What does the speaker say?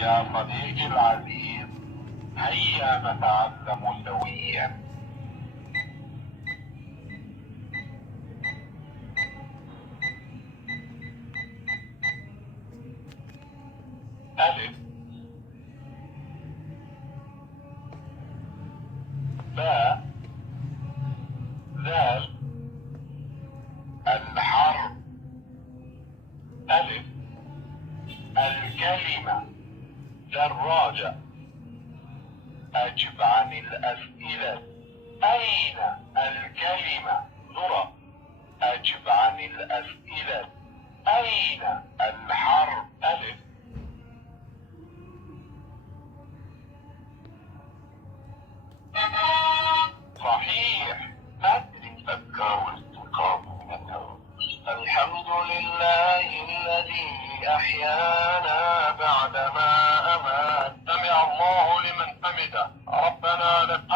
يا صديقي العزيز، هيا نتعلم سويا. ألف، باء، ذال، الحرف. ألف، الكلمة دراجة. أجب عن الأسئلة. أين الكلمة ذرة؟ أجب عن الأسئلة. أين الحرف؟ ألف. صحيح. أذكر والاستيقاظ من النوم. الحمد لله الذي أحيانا بعدما أمات. سمع الله لمن حمده. ربنا لك